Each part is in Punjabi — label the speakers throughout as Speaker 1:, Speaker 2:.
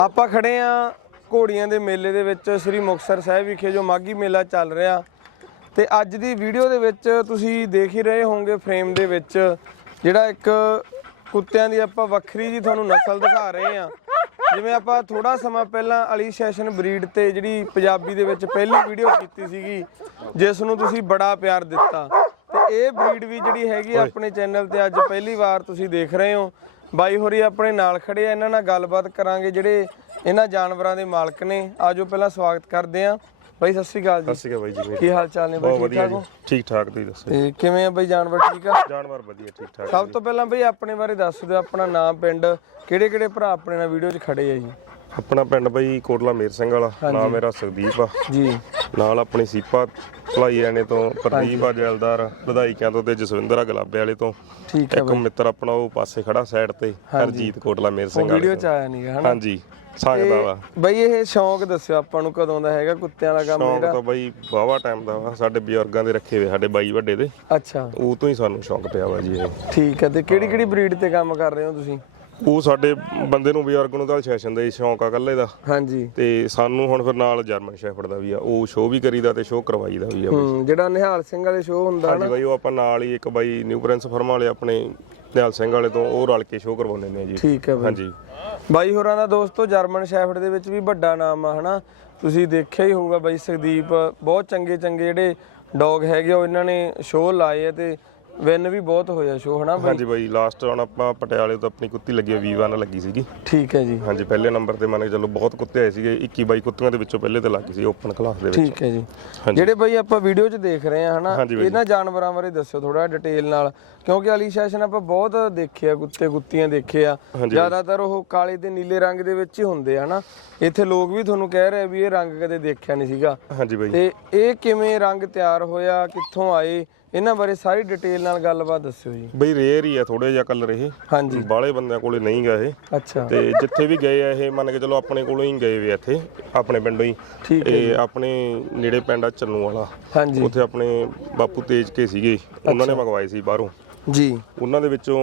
Speaker 1: ਆਪਾਂ ਖੜੇ ਆ ਘੋੜੀਆਂ ਦੇ ਮੇਲੇ ਦੇ ਵਿੱਚ ਸ੍ਰੀ ਮੁਕਤਸਰ ਸਾਹਿਬ ਵਿਖੇ ਜੋ ਮਾਘੀ ਮੇਲਾ ਚੱਲ ਰਿਹਾ ਤੇ ਅੱਜ ਦੀ ਵੀਡੀਓ ਦੇ ਵਿੱਚ ਤੁਸੀਂ ਦੇਖ ਹੀ ਰਹੇ ਹੋਵੋਗੇ ਫਰੇਮ ਦੇ ਵਿੱਚ ਜਿਹੜਾ ਇੱਕ ਕੁੱਤਿਆਂ ਦੀ ਆਪਾਂ ਵੱਖਰੀ ਜੀ ਤੁਹਾਨੂੰ ਨਸਲ ਦਿਖਾ ਰਹੇ ਆ। ਜਿਵੇਂ ਆਪਾਂ ਥੋੜਾ ਸਮਾਂ ਪਹਿਲਾਂ ਅਲੀ ਸੈਸ਼ਨ ਬਰੀਡ ਤੇ ਜਿਹੜੀ ਪੰਜਾਬੀ ਦੇ ਵਿੱਚ ਪਹਿਲੀ ਵੀਡੀਓ ਕੀਤੀ ਸੀਗੀ ਜਿਸ ਨੂੰ ਤੁਸੀਂ ਬੜਾ ਪਿਆਰ ਦਿੱਤਾ ਤੇ ਇਹ ਬਰੀਡ ਵੀ ਜਿਹੜੀ ਹੈਗੀ ਆਪਣੇ ਚੈਨਲ ਤੇ ਅੱਜ ਪਹਿਲੀ ਵਾਰ ਤੁਸੀਂ ਦੇਖ ਰਹੇ ਹੋ। ਬਾਈ ਹੋਰੀ ਆਪਣੇ ਨਾਲ ਖੜੇ ਆ, ਇਹਨਾਂ ਨਾਲ ਗੱਲਬਾਤ ਕਰਾਂਗੇ ਜਿਹੜੇ ਇਹਨਾਂ ਜਾਨਵਰਾਂ ਦੇ ਮਾਲਕ ਨੇ। ਆਜੋ ਪਹਿਲਾਂ ਸਵਾਗਤ ਕਰਦੇ ਆ ਬਾਈ। ਸਤਿ ਸ਼੍ਰੀ ਅਕਾਲ ਜੀ।
Speaker 2: ਸਤਿ ਸ਼੍ਰੀ ਅਕਾਲ ਬਾਈ ਜੀ।
Speaker 1: ਕੀ ਹਾਲ ਚਾਲ ਨੇ ਬਾਈ?
Speaker 2: ਠੀਕ ਠਾਕ ਹੋ? ਠੀਕ ਠਾਕ, ਤੁਸੀਂ ਦੱਸੋ
Speaker 1: ਤੇ ਕਿਵੇਂ ਆ ਬਾਈ? ਜਾਨਵਰ ਠੀਕ ਆ?
Speaker 2: ਜਾਨਵਰ ਵਧੀਆ, ਠੀਕ ਠਾਕ।
Speaker 1: ਸਭ ਤੋਂ ਪਹਿਲਾਂ ਬਾਈ ਆਪਣੇ ਬਾਰੇ ਦੱਸ ਦਿਓ, ਆਪਣਾ ਨਾਮ, ਪਿੰਡ, ਕਿਹੜੇ ਭਰਾ ਆਪਣੇ ਨਾਲ ਵੀਡੀਓ 'ਚ ਖੜੇ ਆ ਜੀ?
Speaker 2: ਆਪਣਾ ਪਿੰਡ ਬਾਈ ਕੋਟਲਾ ਮੇਰ ਸਿੰਘ ਵਾਲਾ, ਨਾਮ ਮੇਰਾ ਸੁਖਦੀਪ ਆ
Speaker 1: ਜੀ।
Speaker 2: ਨਾਲ ਆਪਣੀ ਸੀਪਾ ਭਲਾਈ ਆਣੇ ਤੋਂ ਪ੍ਰਦੀਪ ਆ ਜੈਲਦਾਰ ਵਧਾਈਕਿਆਂ ਤੋਂ ਤੇ ਜਸਵਿੰਦਰ ਆ ਗੁਲਾਬੇ ਵਾਲੇ ਤੋਂ।
Speaker 1: ਠੀਕ ਹੈ
Speaker 2: ਇੱਕ ਮਿੱਤਰ ਆਪਣਾ ਉਹ ਪਾਸੇ ਖੜਾ ਸਾਈਡ ਤੇ ਹਰਜੀਤ ਕੋਟਲਾ ਮੇਰ ਸਿੰਘ ਵਾਲੇ।
Speaker 1: ਵੀਡੀਓ 'ਚ ਆਇਆ ਨਹੀਂਗਾ ਹਨਾ?
Speaker 2: ਹਾਂਜੀ, ਸੰਗਦਾ ਵਾ
Speaker 1: ਬਾਈ। ਇਹ ਸ਼ੌਂਕ ਦੱਸਿਓ ਆਪਾਂ ਨੂੰ, ਕਦੋਂ ਦਾ ਹੈਗਾ ਕੁੱਤਿਆਂ ਦਾ ਕੰਮ?
Speaker 2: ਸ਼ੌਂਕ ਤਾਂ ਬਾਈ ਵਾਹਵਾ ਟਾਈਮ ਦਾ ਵਾ, ਸਾਡੇ ਬਜ਼ੁਰਗਾਂ ਦੇ ਰੱਖੇ ਹੋਏ, ਸਾਡੇ ਬਾਈ ਵੱਡੇ ਦੇ।
Speaker 1: ਅੱਛਾ,
Speaker 2: ਉਹ ਤੋਂ ਹੀ ਸਾਨੂੰ ਸ਼ੌਂਕ ਪਿਆ ਵਾ ਜੀ ਇਹ।
Speaker 1: ਠੀਕ ਹੈ। ਤੇ ਕਿਹੜੀ ਬਰੀਡ ਤੇ ਕੰਮ ਕਰ ਰਹੇ ਹੋ ਤੁਸੀਂ?
Speaker 2: ਉਹ ਸਾਡੇ ਬੰਦੇ ਨੂੰ ਬਜ਼ੁਰਗ ਨੂੰ ਤਾਂ ਸੈਸ਼ਨ ਦਾ ਹੀ ਸ਼ੌਂਕ ਆ ਇਕੱਲੇ ਦਾ।
Speaker 1: ਹਾਂਜੀ।
Speaker 2: ਤੇ ਸਾਨੂੰ ਹੁਣ ਫਿਰ ਨਾਲ ਜਰਮਨ ਸ਼ੈਫਰਡ ਦਾ ਵੀ ਆ, ਉਹ ਸ਼ੋਅ ਵੀ ਕਰੀਦਾ ਤੇ ਸ਼ੋਅ ਕਰਵਾਈਦਾ ਵੀ ਆ।
Speaker 1: ਜਿਹੜਾ ਨਿਹਾਲ ਸਿੰਘ ਵਾਲੇ ਸ਼ੋਅ ਹੁੰਦਾ
Speaker 2: ਹਾਂਜੀ ਬਾਈ, ਉਹ ਆਪਾਂ ਨਾਲ ਹੀ ਇੱਕ ਬਾਈ ਨਿਊ ਪ੍ਰਿੰਸ ਫਰਮ ਵਾਲੇ ਆਪਣੇ ਨਿਹਾਲ ਸਿੰਘ ਵਾਲੇ ਤੋਂ ਉਹ ਰਲ ਕੇ ਸ਼ੋਅ ਕਰਵਾਉਂਦੇ ਨੇ ਜੀ।
Speaker 1: ਠੀਕ ਹੈ ਬਾਈ।
Speaker 2: ਹਾਂਜੀ
Speaker 1: ਬਾਈ ਹੋਰਾਂ ਦਾ ਦੋਸਤੋ ਜਰਮਨ ਸ਼ੈਫਰਡ ਦੇ ਵਿੱਚ ਵੀ ਵੱਡਾ ਨਾਮ ਆ ਹਨਾ, ਤੁਸੀਂ ਦੇਖਿਆ ਹੀ ਹੋਊਗਾ ਬਾਈ ਸੁਖਦੀਪ। ਬਹੁਤ ਚੰਗੇ ਜਿਹੜੇ ਡੌਗ ਹੈਗੇ ਉਹ ਇਹਨਾਂ ਨੇ ਸ਼ੋਅ ਲਾਏ ਆ ਤੇ ਵਿਨ ਵੀ ਬਹੁਤ ਹੋਇਆ ਸ਼ੋਅ ਹਨਾ ਬਾਈ?
Speaker 2: ਹਾਂਜੀ ਬਾਈ, ਲਾਸਟ ਹੁਣ ਆਪਾਂ ਪਟਿਆਲੇ ਤੋਂ ਆਪਣੀ ਕੁੱਤੀ ਲੱਗੀ V1 ਲੱਗੀ ਸੀਗੀ।
Speaker 1: ਠੀਕ ਹੈ ਜੀ।
Speaker 2: ਹਾਂਜੀ, ਪਹਿਲੇ ਨੰਬਰ ਤੇ ਮੰਨ ਕੇ ਚੱਲੋ ਬਹੁਤ ਕੁੱਤੇ ਆਏ ਸੀਗੇ, 21 22 ਕੁੱਤਿਆਂ ਦੇ ਵਿੱਚੋਂ ਪਹਿਲੇ ਤੇ ਲੱਗੀ ਸੀ ਓਪਨ ਕਲਾਸ ਦੇ ਵਿੱਚ।
Speaker 1: ਠੀਕ ਹੈ ਜੀ। ਜਿਹੜੇ ਬਾਈ ਆਪਾਂ ਵੀਡੀਓ 'ਚ ਦੇਖ ਰਹੇ ਆ ਹਨਾ, ਇਹਨਾਂ ਜਾਨਵਰਾਂ ਬਾਰੇ ਦੱਸਿਓ ਥੋੜਾ ਡਿਟੇਲ ਨਾਲ, ਕਿਉਂਕਿ ਅਲੀ ਸੈਸ਼ਨ ਆਪਾਂ ਬਹੁਤ ਦੇਖੇ ਆ, ਕੁੱਤੀਆਂ ਦੇਖੇ ਆ, ਜ਼ਿਆਦਾਤਰ ਉਹ ਕਾਲੇ ਤੇ ਨੀਲੇ ਰੰਗ ਦੇ ਵਿੱਚ ਹੀ ਹੁੰਦੇ ਆ ਹਨਾ। ਇੱਥੇ ਲੋਕ ਵੀ ਤੁਹਾਨੂੰ ਕਹਿ ਰਹੇ ਵੀ ਇਹ ਰੰਗ ਕਦੇ ਦੇਖਿਆ ਨਹੀਂ ਸੀਗਾ।
Speaker 2: ਹਾਂਜੀ ਬਾਈ।
Speaker 1: ਤੇ ਇਹ ਕਿਵੇਂ ਰੰਗ ਤਿਆਰ ਹੋਇਆ, ਕਿੱਥੋਂ ਆਏ, ਇਹਨਾਂ ਬਾਰੇ ਸਾਰੀ ਡਿਟੇਲ ਨਾਲ ਗੱਲਬਾਤ ਦੱਸਿਓ ਜੀ।
Speaker 2: ਬਈ ਰੇਅਰ ਹੀ ਆ ਥੋੜੇ ਜਿਹਾ ਕਲਰ ਇਹ।
Speaker 1: ਹਾਂਜੀ।
Speaker 2: ਬਾਹਲੇ ਬੰਦਿਆਂ ਕੋਲੇ ਨਹੀਂ ਗਏ ਇਹ।
Speaker 1: ਅੱਛਾ।
Speaker 2: ਤੇ ਜਿੱਥੇ ਵੀ ਗਏ ਆ ਇਹ ਮੰਨ ਕੇ ਚਲੋ ਆਪਣੇ ਕੋਲੋਂ ਹੀ ਗਏ ਵੇ ਇੱਥੇ, ਆਪਣੇ ਪਿੰਡੋਂ ਹੀ।
Speaker 1: ਠੀਕ ਹੈ।
Speaker 2: ਇਹ ਆਪਣੇ ਨੇੜੇ ਪਿੰਡ ਆ ਚੰਨੂ ਵਾਲਾ।
Speaker 1: ਹਾਂਜੀ।
Speaker 2: ਉੱਥੇ ਆਪਣੇ ਬਾਪੂ ਤੇਜ ਕੇ ਸੀਗੇ, ਉਹਨਾਂ ਨੇ ਮੰਗਵਾਏ ਸੀ ਬਾਹਰੋਂ
Speaker 1: ਜੀ।
Speaker 2: ਉਹਨਾਂ ਦੇ ਵਿੱਚੋਂ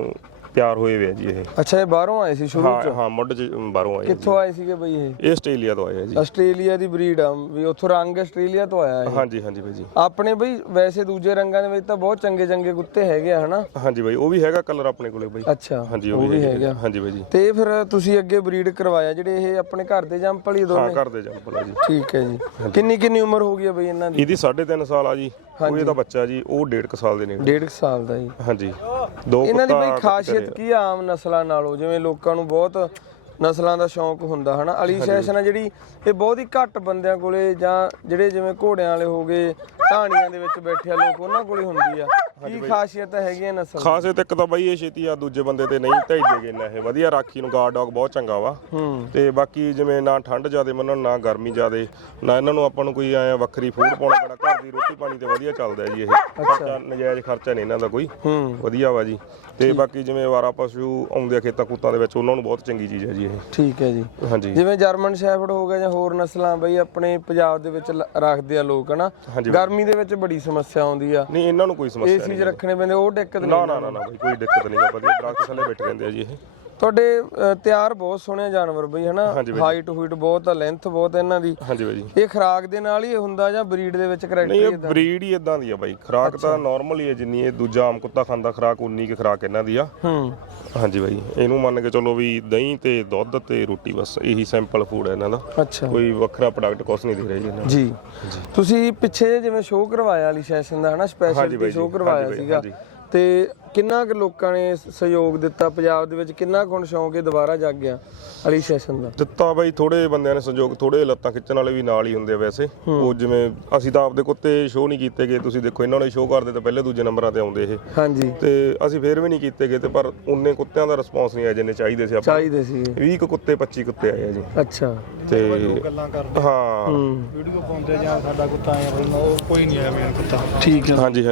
Speaker 2: ਤਿਆਰ ਹੋਏ ਵੇ ਆ ਜੀ ਇਹ।
Speaker 1: ਅੱਛਾ, ਇਹ ਬਾਹਰੋਂ ਆਏ ਸੀ ਸ਼ੁਰੂ ਚ?
Speaker 2: ਹਾਂ, ਮੁੱਢ ਚ ਬਾਹਰੋਂ ਆਏ।
Speaker 1: ਕਿੱਥੋਂ ਆਏ ਸੀਗੇ ਬਈ ਇਹ?
Speaker 2: ਇਹ ਆਸਟ੍ਰੇਲੀਆ ਤੋਂ ਆਏ ਆ ਜੀ।
Speaker 1: ਆਸਟ੍ਰੇਲੀਆ ਦੀ ਬਰੀਡ ਆ ਵੀ, ਉੱਥੋਂ ਰੰਗ ਆਸਟ੍ਰੇਲੀਆ ਤੋਂ ਆਇਆ ਇਹ?
Speaker 2: ਹਾਂਜੀ ਹਾਂਜੀ ਬਾਈ ਜੀ।
Speaker 1: ਆਪਣੇ ਬਈ ਵੈਸੇ ਦੂਜੇ ਰੰਗਾਂ ਦੇ ਵਿੱਚ ਤਾਂ ਬਹੁਤ ਚੰਗੇ ਕੁੱਤੇ ਹੈਗੇ ਆ ਹਨਾ?
Speaker 2: ਹਾਂਜੀ ਬਾਈ, ਉਹ ਵੀ ਹੈਗਾ ਕਲਰ ਆਪਣੇ ਕੋਲੇ ਬਾਈ।
Speaker 1: ਅੱਛਾ,
Speaker 2: ਹਾਂਜੀ
Speaker 1: ਉਹ ਵੀ ਹੈਗਾ।
Speaker 2: ਹਾਂਜੀ ਬਾਈ ਜੀ।
Speaker 1: ਤੇ ਫਿਰ ਤੁਸੀਂ ਅੱਗੇ ਬਰੀਡ ਕਰਵਾਇਆ ਜਿਹੜੇ ਇਹ ਆਪਣੇ ਘਰ ਦੇ ਜੰਪਲ ਹੀ ਦੋਨੇ?
Speaker 2: ਹਾਂ, ਘਰ ਦੇ ਜੰਪਲ ਆ ਜੀ।
Speaker 1: ਠੀਕ ਹੈ ਜੀ। ਕਿੰਨੀ ਉਮਰ ਹੋ ਗਈ ਹੈ ਬਈ ਇਹਨਾਂ ਦੀ?
Speaker 2: ਇਹਦੀ 3.5 ਸਾਲ ਆ ਜੀ। ਉਹ ਇਹਦਾ ਬੱਚਾ ਜੀ, ਉਹ 1.5 ਸਾਲ ਦੇ ਨੇ।
Speaker 1: 1.5 ਸਾਲ ਦਾ ਜੀ।
Speaker 2: ਹਾਂਜੀ। ਦੋ
Speaker 1: ਇਹਨਾਂ ਦੀ ਬਈ ਖਾਸੀਅਤ ਕੀ ਆ ਆਮ ਨਸਲਾਂ ਨਾਲੋਂ? ਜਿਵੇਂ ਲੋਕਾਂ ਨੂੰ ਬਹੁਤ ਨਸਲਾਂ ਦਾ ਸ਼ੌਂਕ ਹੁੰਦਾ ਹਨਾ, ਅਲੀ ਸੈਸ਼ਨ ਆ ਜਿਹੜੀ ਇਹ ਬਹੁਤ ਹੀ ਘੱਟ ਬੰਦਿਆਂ ਕੋਲੇ, ਜਾਂ ਜਿਹੜੇ ਜਿਵੇਂ ਘੋੜਿਆਂ ਵਾਲੇ ਹੋ ਗਏ, ਢਾਣੀਆਂ ਦੇ ਵਿੱਚ ਬੈਠੇ ਲੋਕ, ਉਹਨਾਂ ਕੋਲੇ ਹੁੰਦੀ ਆ। ਕੀ ਖਾਸੀਅਤ ਹੈਗੀ ਨਸਲ?
Speaker 2: ਖਾਸੀਅਤ ਇੱਕ ਤਾਂ ਬਾਈ ਇਹ ਛੇਤੀ ਆ ਦੂਜੇ ਬੰਦੇ ਤੇ ਨਹੀਂ ਢਾਈਦੇ ਗਏ ਨਾ ਇਹ। ਵਧੀਆ ਰਾਖੀ ਨੂੰ ਗਾਰਡ ਡੌਗ ਬਹੁਤ ਚੰਗਾ ਵਾ। ਤੇ ਬਾਕੀ ਜਿਵੇਂ ਨਾ ਠੰਡ ਜ਼ਿਆਦੇ ਮੰਨਣ, ਨਾ ਗਰਮੀ ਜ਼ਿਆਦੇ, ਨਾ ਇਹਨਾਂ ਨੂੰ ਆਪਾਂ ਨੂੰ ਕੋਈ ਆਇਆ ਵੱਖਰੀ ਫੂਡ ਪਾਉਣਾ ਪੈਣਾ। ਘਰ ਦੀ ਰੋਟੀ ਪਾਣੀ ਤੇ ਵਧੀਆ ਚੱਲਦਾ ਜੀ ਇਹ। ਖਰਚਾ ਨਜਾਇਜ਼ ਖਰਚਾ ਨਹੀਂ ਇਹਨਾਂ ਦਾ ਕੋਈ, ਵਧੀਆ ਵਾ ਜੀ। ਤੇ ਬਾਕੀ ਜਿਵੇਂ ਅਵਾਰਾ ਪਸ਼ੂ ਆਉਂਦੇ ਆ ਖੇਤਾਂ ਖੂਤਾਂ ਦੇ ਵਿੱਚ, ਉਹਨਾਂ ਨੂੰ ਬਹੁਤ ਚੰਗੀ ਚੀਜ਼ ਹੈ ਜੀ ਇਹ।
Speaker 1: ਠੀਕ ਹੈ ਜੀ। ਹਾਂਜੀ। ਜਿਵੇਂ ਜਰਮਨ ਸ਼ੈਫਰਡ ਹੋ ਗਿਆ ਜਾਂ ਹੋਰ ਨਸਲਾਂ ਬਈ ਆਪਣੇ ਪੰਜਾਬ ਦੇ ਵਿੱਚ ਰੱਖਦੇ ਆ ਲੋਕ ਹਨਾ, ਗਰਮੀ ਦੇ ਵਿੱਚ ਬੜੀ ਸਮੱਸਿਆ ਆਉਂਦੀ ਆ।
Speaker 2: ਨਹੀਂ, ਇਹਨਾਂ ਨੂੰ ਕੋਈ ਸਮੱਸਿਆ ਨਹੀਂ।
Speaker 1: ਏਸੀ 'ਚ ਰੱਖਣੇ ਪੈਂਦੇ, ਉਹ ਦਿੱਕਤ ਨਹੀਂ?
Speaker 2: ਨਾ ਬਈ, ਕੋਈ ਦਿੱਕਤ ਨਹੀਂ। ਵਧੀਆ ਦਰਖਤ ਥੱਲੇ ਬੈਠੇ ਰਹਿੰਦੇ ਆ ਜੀ ਇਹ।
Speaker 1: ਤੁਹਾਡੇ ਤਿਆਰ ਬਹੁਤ ਸੋਹਣੇ ਜਾਨਵਰ ਬਈ ਹਨਾ, ਹਾਈਟ ਹੂਟ ਬਹੁਤ ਆ, ਲੈਂਥ ਬਹੁਤ ਇਹਨਾਂ ਦੀ।
Speaker 2: ਹਾਂਜੀ ਬਾਈ ਜੀ।
Speaker 1: ਇਹ ਖੁਰਾਕ ਦੇ ਨਾਲ ਹੀ ਹੁੰਦਾ ਜਾਂ ਬਰੀਡ ਦੇ ਵਿੱਚ ਕਰੈਕਟਰ?
Speaker 2: ਨਹੀਂ, ਇਹ ਬਰੀਡ ਹੀ ਇਦਾਂ ਦੀ ਆ ਬਾਈ। ਖੁਰਾਕ ਤਾਂ ਨਾਰਮਲ ਹੀ ਹੈ, ਜਿੰਨੀ ਇਹ ਦੂਜਾ ਆਮ ਕੁੱਤਾ ਖਾਂਦਾ ਖੁਰਾਕ, ਉਨੀ ਕੁ ਖੁਰਾਕ ਇਹਨਾਂ ਦੀ ਆ। ਹਾਂਜੀ ਬਾਈ, ਇਹਨੂੰ ਮੰਨ ਕੇ ਚਲੋ ਵੀ ਦਹੀਂ ਤੇ ਦੁੱਧ ਤੇ ਰੋਟੀ, ਬਸ ਇਹੀ ਸਿੰਪਲ ਫੂਡ ਹੈ ਇਹਨਾਂ ਦਾ।
Speaker 1: ਅੱਛਾ।
Speaker 2: ਕੋਈ ਵੱਖਰਾ ਪ੍ਰੋਡਕਟ ਕੁਛ ਨਹੀਂ ਦੇ ਰਹੇ ਜੀ ਇਹਨਾਂ ਨੂੰ।
Speaker 1: ਜੀ। ਤੁਸੀਂ ਪਿੱਛੇ ਜਿਵੇਂ ਸ਼ੋਅ ਕਰਵਾਇਆ ਅਲੀ ਸੈਸ਼ਨ ਦਾ ਹਨਾ, ਸਪੈਸ਼ਲ ਸ਼ੋਅ ਕਰਵਾਇਆ ਸੀਗਾ, ਤੇ ਕਿੰਨਾ ਕੁ ਲੋਕਾਂ ਨੇ ਸਹਿਯੋਗ ਦਿੱਤਾ ਪੰਜਾਬ ਦੇ ਵਿੱਚ? ਕਿੰਨਾ ਕੁ ਸ਼ੌਂਕ ਇਹ ਦੁਬਾਰਾ ਜਾਗ ਗਿਆ ਅਲੀ ਸੈਸ਼ਨ ਦਾ?
Speaker 2: ਦਿੱਤਾ ਬਾਈ, ਥੋੜੇ ਬੰਦਿਆਂ ਨੇ ਸੰਯੋਗ, ਥੋੜੇ ਲੱਤਾਂ ਖਿੱਚਣ ਵਾਲੇ ਵੀ ਨਾਲ ਹੀ ਹੁੰਦੇ ਆ ਵੈਸੇ। ਉਹ ਜਿਵੇਂ ਅਸੀਂ ਤਾਂ ਆਪਦੇ ਕੁੱਤੇ ਸ਼ੋਅ ਨਹੀਂ ਕੀਤੇ ਗਏ, ਤੁਸੀਂ ਦੇਖੋ ਇਹਨਾਂ ਨੇ ਸ਼ੋਅ ਕਰਦੇ ਤਾਂ ਪਹਿਲੇ ਦੂਜੇ ਨੰਬਰਾਂ ਤੇ ਆਉਂਦੇ ਇਹ। ਹਾਂਜੀ। ਤੇ ਅਸੀਂ ਫੇਰ ਵੀ ਨਹੀਂ ਕੀਤੇ ਗਏ, ਤੇ ਪਰ ਉਨੇ ਕੁੱਤਿਆਂ ਦਾ ਰਿਸਪੌਂਸ ਨਹੀਂ ਆਇਆ ਜਿੰਨੇ ਚਾਹੀਦੇ ਸੀ ਆਪਾਂ। 20 ਕੁੱਤੇ 25 ਕੁੱਤੇ ਆਏ ਆ ਜੀ।
Speaker 1: ਅੱਛਾ।
Speaker 2: ਤੇ ਗੱਲਾਂ ਕਰਦੇ, ਹਾਂ,
Speaker 3: ਵੀਡੀਓ ਪਾਉਂਦੇ ਜਾਂ ਸਾਡਾ ਕੁੱਤਾ ਆਇਆ ਬਈ, ਉਹ ਕੋਈ ਨਹੀਂ ਆਇਆ ਮੇਰਾ ਕੁੱਤਾ।
Speaker 1: ਠੀਕ ਹੈ।
Speaker 2: ਹਾਂਜੀ।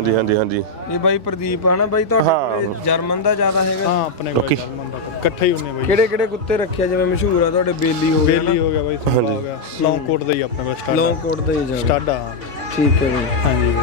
Speaker 1: ਇਹ ਬਾਈ ਪ੍ਰਦੀਪ ਹਨਾ ਬਾਈ, ਤੁਹਾਡੇ ਜਰਮਨ ਦਾ ਜ਼ਿਆਦਾ ਹੈਗਾ?
Speaker 3: ਹਾਂ, ਆਪਣੇ ਕੋਲ ਜਰਮਨ ਦਾ ਇਕੱਠੇ ਹੀ ਹੁੰਨੇ ਬਾਈ।
Speaker 1: ਕਿਹੜੇ ਕੁੱਤੇ ਰੱਖਿਆ ਜਿਵੇਂ ਮਸ਼ਹੂਰ ਆ ਤੁਹਾਡੇ? ਬੇਲੀ ਹੋ ਗਿਆ ਬਾਈ,
Speaker 3: ਹੋ ਗਿਆ ਲੌਂਗ ਕੋਟ ਦਾ ਹੀ ਆਪਣੇ ਕੋਲ ਸਟਾਡਾ।
Speaker 1: ਲੌਂਗ ਕੋਟ ਦਾ ਹੀ
Speaker 3: ਸਟਾਡਾ।
Speaker 1: ਠੀਕ ਹੈ ਬਾਈ।
Speaker 3: ਹਾਂਜੀ ਬਾਈ।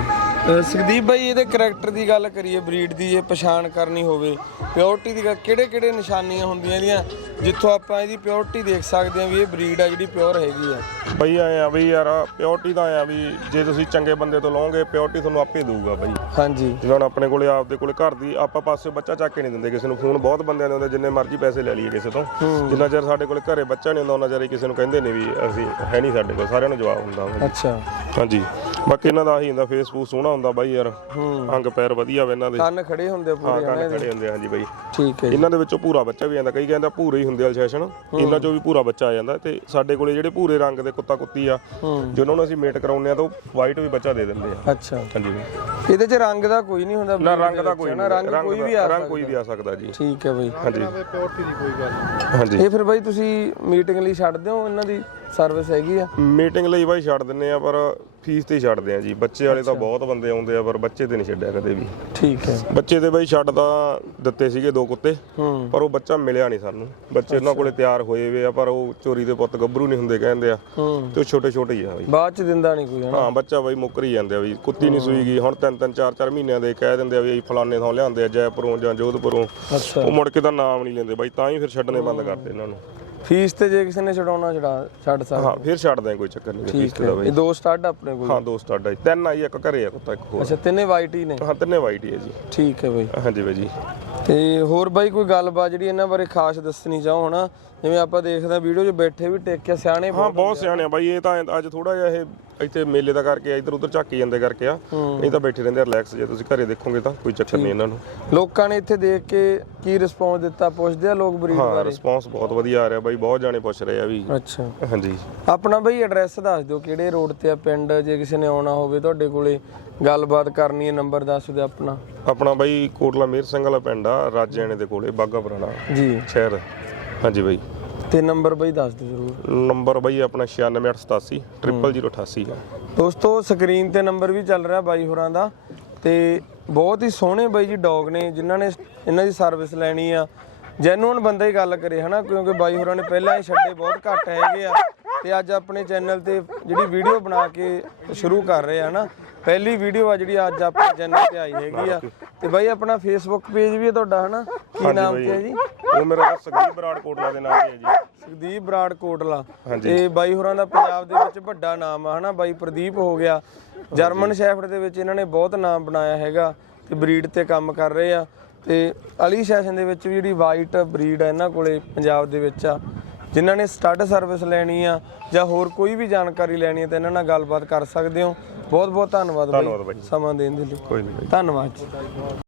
Speaker 1: ਸੁਖਦੀਪ ਬਾਈ ਇਹਦੇ ਕਰੈਕਟਰ ਦੀ ਗੱਲ ਕਰੀਏ, ਬਰੀਡ ਦੀ ਜੇ ਪਛਾਣ ਕਰਨੀ ਹੋਵੇ, ਪਿਓਰਿਟੀ ਦੀ ਕਿਹੜੇ ਨਿਸ਼ਾਨੀਆਂ ਹੁੰਦੀਆਂ ਇਹਦੀਆਂ ਜਿੱਥੋਂ ਆਪਾਂ ਇਹਦੀ ਪਿਓਰਿਟੀ ਦੇਖ ਸਕਦੇ ਹਾਂ ਵੀ ਇਹ ਬਰੀਡ ਆ ਜਿਹੜੀ ਪਿਓਰ ਹੈਗੀ ਆ?
Speaker 2: ਬਈ ਆਏ ਆ ਬਈ ਯਾਰ, ਪਿਓਰਿਟੀ ਤਾਂ ਆਇਆ ਵੀ ਜੇ ਤੁਸੀਂ ਚੰਗੇ ਬੰਦੇ ਤੋਂ ਲਓਗੇ ਪਿਓਰਿਟੀ ਤੁਹਾਨੂੰ ਆਪੇ ਦਊਗਾ ਬਈ।
Speaker 1: ਹਾਂਜੀ,
Speaker 2: ਜਿਵੇਂ ਹੁਣ ਆਪਣੇ ਕੋਲੇ ਆਪਦੇ ਕੋਲੇ ਘਰ ਦੀ ਆਪਾਂ ਪਾਸੇ ਬੱਚਾ ਚੱਕ ਕੇ ਨਹੀਂ ਦਿੰਦੇ ਕਿਸੇ ਨੂੰ, ਫੋਨ ਬਹੁਤ ਬੰਦਿਆਂ ਦੇ ਹੁੰਦੇ ਜਿੰਨੇ ਮਰਜ਼ੀ ਪੈਸੇ ਲੈ ਲਈਏ ਕਿਸੇ ਤੋਂ, ਜਿੰਨਾ ਚਿਰ ਸਾਡੇ ਕੋਲੇ ਘਰੇ ਬੱਚਾ ਨਹੀਂ ਹੁੰਦਾ ਉਹਨਾਂ ਚਿਰ ਕਿਸੇ ਨੂੰ ਕਹਿੰਦੇ ਨਹੀਂ ਵੀ ਅਸੀਂ ਹੈ ਨਹੀਂ ਸਾਡੇ ਕੋਲ, ਸਾਰਿਆਂ ਨੂੰ ਜਵਾਬ ਹੁੰਦਾ।
Speaker 1: ਅੱਛਾ,
Speaker 2: ਹਾਂਜੀ ਬਾਕੀ ਇਹਨਾਂ ਦਾ ਆਹੀ ਹੁੰਦਾ, ਫੇਸ ਫੂਸ ਸੋਹਣਾ ਹੁੰਦਾ ਬਾਈ ਯਾਰ, ਅੰਗ ਪੈਰ ਵਧੀਆ ਵੇ ਇਹਨਾਂ ਦੇ,
Speaker 1: ਕੰਨ ਖੜੇ ਹੁੰਦੇ ਪੂਰੇ,
Speaker 2: ਕੰਨ ਖੜੇ ਹੁੰਦੇ। ਹਾਂਜੀ ਬਾਈ
Speaker 1: ਠੀਕ ਹੈ।
Speaker 2: ਇਹਨਾਂ ਦੇ ਵਿੱਚੋਂ ਭੂਰਾ ਬੱਚਾ ਵੀ ਆਉਂਦਾ, ਕਈ ਕਹਿੰਦਾ ਭੂਰੇ ਹੀ ਹੁੰਦੇ ਅਲਸੈਸ਼ਨ, ਇਹਨਾਂ ਚੋਂ ਵੀ ਭੂਰਾ ਬੱਚਾ ਆ ਜਾਂਦਾ। ਤੇ ਸਾਡੇ ਕੋਲੇ ਜਿਹੜੇ ਭੂਰੇ ਰੰਗ ਦੇ ਕੁੱਤਾ ਕੁੱਤੀ ਆ ਜਿਹਨਾਂ ਨੂੰ ਅਸੀਂ ਮੇਟ ਕਰਾਉਂਦੇ ਆ ਤਾਂ ਉਹ ਵਾਈਟ ਵੀ ਬੱਚਾ ਦੇ ਦਿੰਦੇ ਆ।
Speaker 1: ਅੱਛਾ,
Speaker 2: ਹਾਂਜੀ
Speaker 1: ਇਹਦੇ 'ਚ ਰੰਗ ਦਾ ਕੋਈ ਨਹੀਂ ਹੁੰਦਾ?
Speaker 2: ਨਾ ਰੰਗ ਦਾ ਕੋਈ ਨਹੀਂ,
Speaker 1: ਰੰਗ
Speaker 2: ਕੋਈ ਵੀ ਆ ਸਕਦਾ ਜੀ।
Speaker 1: ਠੀਕ ਹੈ ਬਾਈ।
Speaker 2: ਹਾਂਜੀ
Speaker 3: ਪਿਓਰਟੀ ਦੀ ਕੋਈ ਗੱਲ
Speaker 2: ਹਾਂਜੀ।
Speaker 1: ਇਹ ਫਿਰ ਬਾਈ ਤੁਸੀਂ ਮੀਟਿੰਗ ਲਈ ਛੱਡਦੇ ਹੋ? ਇਹਨਾਂ ਦੀ ਸਰਵਿਸ ਹੈਗੀ ਆ?
Speaker 2: ਮੀਟਿੰਗ ਲਈ ਬਾਈ ਛੱਡ ਦਿੰਨੇ ਆ, ਪਰ ਫੀਸ ਤੇ ਹੀ ਛੱਡਦੇ ਆ ਜੀ। ਬੱਚੇ ਵਾਲੇ ਤਾਂ ਬਹੁਤ ਬੰਦੇ ਆਉਂਦੇ ਆ ਪਰ ਬੱਚੇ ਤੇ ਨਹੀਂ ਛੱਡਿਆ ਕਦੇ ਵੀ।
Speaker 1: ਠੀਕ ਹੈ।
Speaker 2: ਬੱਚੇ ਤੇ ਬਾਈ ਛੱਡ ਤਾਂ ਦਿੱਤੇ ਸੀਗੇ 2 ਕੁੱਤੇ, ਪਰ ਉਹ ਬੱਚਾ ਮਿਲਿਆ ਨਹੀਂ ਸਾਨੂੰ। ਬੱਚੇ ਉਹਨਾਂ ਕੋਲੇ ਤਿਆਰ ਹੋਏ ਵੇ ਆ ਪਰ ਉਹ ਚੋਰੀ ਦੇ ਪੁੱਤ ਗੱਭਰੂ ਨਹੀਂ ਹੁੰਦੇ ਕਹਿੰਦੇ ਆ, ਤੇ ਉਹ ਛੋਟੇ ਛੋਟੇ ਹੀ ਆ ਬਾਈ।
Speaker 1: ਬਾਅਦ ਚ ਦਿੰਦਾ ਨਹੀਂ ਕੋਈ?
Speaker 2: ਹਾਂ ਬੱਚਾ ਬਾਈ ਮੁੱਕਰੀ ਜਾਂਦੇ ਆ ਬਈ, ਕੁੱਤੀ ਨਹੀਂ ਸੂਈ ਗਈ ਹੁਣ 3-3 4-4 ਮਹੀਨਿਆਂ ਦੇ ਕਹਿ ਦਿੰਦੇ ਆ ਵੀ ਫਲਾਣੇ ਥਾਂ ਲਿਆਂਦੇ ਆ ਜੈਪੁਰੋਂ ਜਾਂ ਜੋਧਪੁਰੋਂ,
Speaker 1: ਅੱਛਾ,
Speaker 2: ਉਹ ਮੁੜ ਕੇ ਤਾਂ ਨਾਮ ਨਹੀਂ ਲੈਂਦੇ ਬਾਈ, ਤਾਂ ਹੀ ਫਿਰ ਛੱਡਣੇ ਬੰਦ ਕਰਦੇ ਇਹਨਾਂ ਨੂੰ।
Speaker 1: ਫੀਸ ਤੇ ਜੇ ਕਿਸੇ ਨੇ ਛਡਾਉਣਾ ਛੱਡ ਸਕਦਾ?
Speaker 2: ਹਾਂ ਫਿਰ ਛੱਡਦੇ ਆ, ਕੋਈ ਚੱਕਰ ਨਹੀਂ ਫੀਸ
Speaker 1: ਠੀਕ
Speaker 2: ਦਾ
Speaker 1: ਹੈ।
Speaker 2: ਬਾਈ।
Speaker 1: ਇਹ 2 ਸਟਾਰਟ ਆਪਣੇ ਕੋਲ?
Speaker 2: ਹਾਂ 2 ਸਟਾਰਟ ਆ ਜੀ, 3 ਆਈ, ਇੱਕ ਘਰੇ ਆ ਕੁੱਤਾ, ਇੱਕ ਹੋਰ।
Speaker 1: ਅੱਛਾ, ਤਿੰਨੇ ਵਾਈਟ ਹੀ ਨੇ?
Speaker 2: ਹਾਂ ਤਿੰਨੇ ਵਾਈਟ ਹੀ ਹੈ ਜੀ।
Speaker 1: ਠੀਕ ਹੈ ਬਾਈ।
Speaker 2: ਹਾਂਜੀ ਬਾਈ ਜੀ।
Speaker 1: ਤੇ ਹੋਰ ਬਾਈ ਕੋਈ ਗੱਲਬਾਤ ਜਿਹੜੀ ਇਹਨਾਂ ਬਾਰੇ ਖਾਸ ਦੱਸਣੀ ਚਾਹੋ ਹਨਾ? ਜਿਵੇਂ ਆਪਾਂ ਦੇਖਦੇ ਆ ਵੀਡੀਓ 'ਚ ਬੈਠੇ ਵੀ ਟੇਕ ਕੇ ਸਿਆਣੇ
Speaker 2: ਹਾਂ ਬਹੁਤ ਸਿਆਣੇ ਆ ਬਾਈ। ਇਹ ਤਾਂ ਅੱਜ ਥੋੜਾ ਜਿਹਾ ਇਹ ਇੱਥੇ ਮੇਲੇ ਦਾ ਕਰਕੇ ਇੱਧਰ ਉੱਧਰ ਝਾਕੀ ਜਾਂਦੇ ਕਰਕੇ ਆ, ਇਹ ਤਾਂ ਬੈਠੇ ਰਹਿੰਦੇ ਰਿਲੈਕਸ। ਜੇ ਤੁਸੀਂ ਘਰੇ ਦੇਖੋਗੇ ਤਾਂ ਕੋਈ ਚੱਕਰ ਨਹੀਂ ਇਹਨਾਂ ਨੂੰ।
Speaker 1: ਲੋਕਾਂ ਨੇ ਇੱਥੇ ਦੇਖ ਕੇ ਕੀ ਰਿਸਪੌਂਸ ਦਿੱਤਾ? ਪੁੱਛਦੇ ਆ ਲੋਕ ਬਰੀਡ
Speaker 2: ਹਾਂ
Speaker 1: ਬਾਰੇ?
Speaker 2: ਰਿਸਪੌਂਸ ਬਹੁਤ ਵਧੀਆ ਆ ਰਿਹਾ ਬਾਈ, ਬਹੁਤ ਜਾਣੇ ਪੁੱਛ ਰਹੇ ਆ ਵੀ।
Speaker 1: ਅੱਛਾ,
Speaker 2: ਹਾਂਜੀ।
Speaker 1: ਆਪਣਾ ਬਾਈ ਐਡਰੈਸ ਦੱਸ ਦਿਓ, ਕਿਹੜੇ ਰੋਡ ਤੇ ਆ ਪਿੰਡ? ਜੇ ਕਿਸੇ ਨੇ ਆਉਣਾ ਹੋਵੇ ਤੁਹਾਡੇ ਕੋਲੇ ਗੱਲਬਾਤ ਕਰਨੀ ਹੈ, ਨੰਬਰ ਦੱਸ ਦਿਓ ਆਪਣਾ।
Speaker 2: ਆਪਣਾ ਬਾਈ ਕੋਟਲਾ ਮੇਰ ਸਿੰਘ ਵਾਲਾ ਪਿੰਡ ਆ, ਰਾਜਿਆਣੇ ਦੇ ਕੋਲੇ, ਬਾਗਾ ਪੁਰਾਣਾ
Speaker 1: ਜੀ
Speaker 2: ਸ਼ਹਿਰ। ਹਾਂਜੀ ਬਾਈ।
Speaker 1: ਤੇ ਨੰਬਰ ਬਾਈ ਦੱਸ ਦਿਓ ਜ਼ਰੂਰ।
Speaker 2: ਨੰਬਰ ਬਾਈ ਆਪਣਾ 9688 00088 ਆ।
Speaker 1: ਦੋਸਤੋ ਸਕਰੀਨ ਤੇ ਨੰਬਰ ਵੀ ਚੱਲ ਰਿਹਾ ਬਾਈ ਹੋਰਾਂ ਦਾ। ਤੇ ਬਹੁਤ ਹੀ ਸੋਹਣੇ ਬਾਈ ਜੀ ਡੌਗ ਨੇ, ਜਿਨ੍ਹਾਂ ਨੇ ਇਹਨਾਂ ਦੀ ਸਰਵਿਸ ਲੈਣੀ ਆ, ਜੈਨੂਅਨ ਬੰਦਾ ਹੀ ਗੱਲ ਕਰੇ ਹਨਾ, ਕਿਉਂਕਿ ਬਾਈ ਹੋਰਾਂ ਨੇ ਪਹਿਲਾਂ ਹੀ ਛੱਡੇ ਬਹੁਤ ਘੱਟ ਹੈਗੇ ਆ, ਤੇ ਅੱਜ ਆਪਣੇ ਚੈਨਲ ਤੇ ਜਿਹੜੀ ਵੀਡੀਓ ਬਣਾ ਕੇ ਸ਼ੁਰੂ ਕਰ ਰਹੇ ਆ ਨਾ, ਪਹਿਲੀ ਵੀਡੀਓ ਆ ਜਿਹੜੀ ਅੱਜ ਆਪਣੇ ਚੈਨਲ ਤੇ ਆਈ ਹੈਗੀ ਆ। ਤੇ ਬਾਈ ਆਪਣਾ ਫੇਸਬੁੱਕ ਪੇਜ ਵੀ ਹੈ ਤੁਹਾਡਾ ਹਨਾ? ਕੀ ਨਾਮ ਤੇ ਹੈ ਜੀ?
Speaker 2: ਉਹ ਮੇਰਾ ਸੁਖਦੀਪ ਬਰਾੜ ਕੋਟਲਾ ਦੇ ਨਾਮ ਹੈ ਜੀ।
Speaker 1: ਸੁਖਦੀਪ ਬਰਾੜ ਕੋਟਲਾ। ਤੇ ਬਾਈ ਹੋਰਾਂ ਦਾ ਪੰਜਾਬ ਦੇ ਵਿੱਚ ਵੱਡਾ ਨਾਮ ਆ ਹਨਾ। ਬਾਈ ਪ੍ਰਦੀਪ ਹੋ ਗਿਆ, ਜਰਮਨ ਸ਼ੈਫਰਡ ਦੇ ਵਿੱਚ ਇਹਨਾਂ ਨੇ ਬਹੁਤ ਨਾਮ ਬਣਾਇਆ ਹੈਗਾ, ਤੇ ਬਰੀਡ ਤੇ ਕੰਮ ਕਰ ਰਹੇ ਆ। ਤੇ ਅਲੀ ਸੈਸ਼ਨ ਦੇ ਵਿੱਚ ਵੀ ਜਿਹੜੀ ਵਾਈਟ ਬਰੀਡ ਆ ਇਹਨਾਂ ਕੋਲੇ ਪੰਜਾਬ ਦੇ ਵਿੱਚ ਆ, ਜਿਨ੍ਹਾਂ ਨੇ ਸਟੱਡ ਸਰਵਿਸ ਲੈਣੀ ਆ ਜਾਂ ਹੋਰ ਕੋਈ ਵੀ ਜਾਣਕਾਰੀ ਲੈਣੀ ਹੈ ਤਾਂ ਇਹਨਾਂ ਨਾਲ ਗੱਲਬਾਤ ਕਰ ਸਕਦੇ ਹੋ। ਬਹੁਤ ਬਹੁਤ ਧੰਨਵਾਦ ਬਾਈ ਸਮਾਂ ਦੇਣ ਦੇ ਲਈ।
Speaker 2: ਕੋਈ ਨਹੀਂ।
Speaker 1: ਧੰਨਵਾਦ ਜੀ।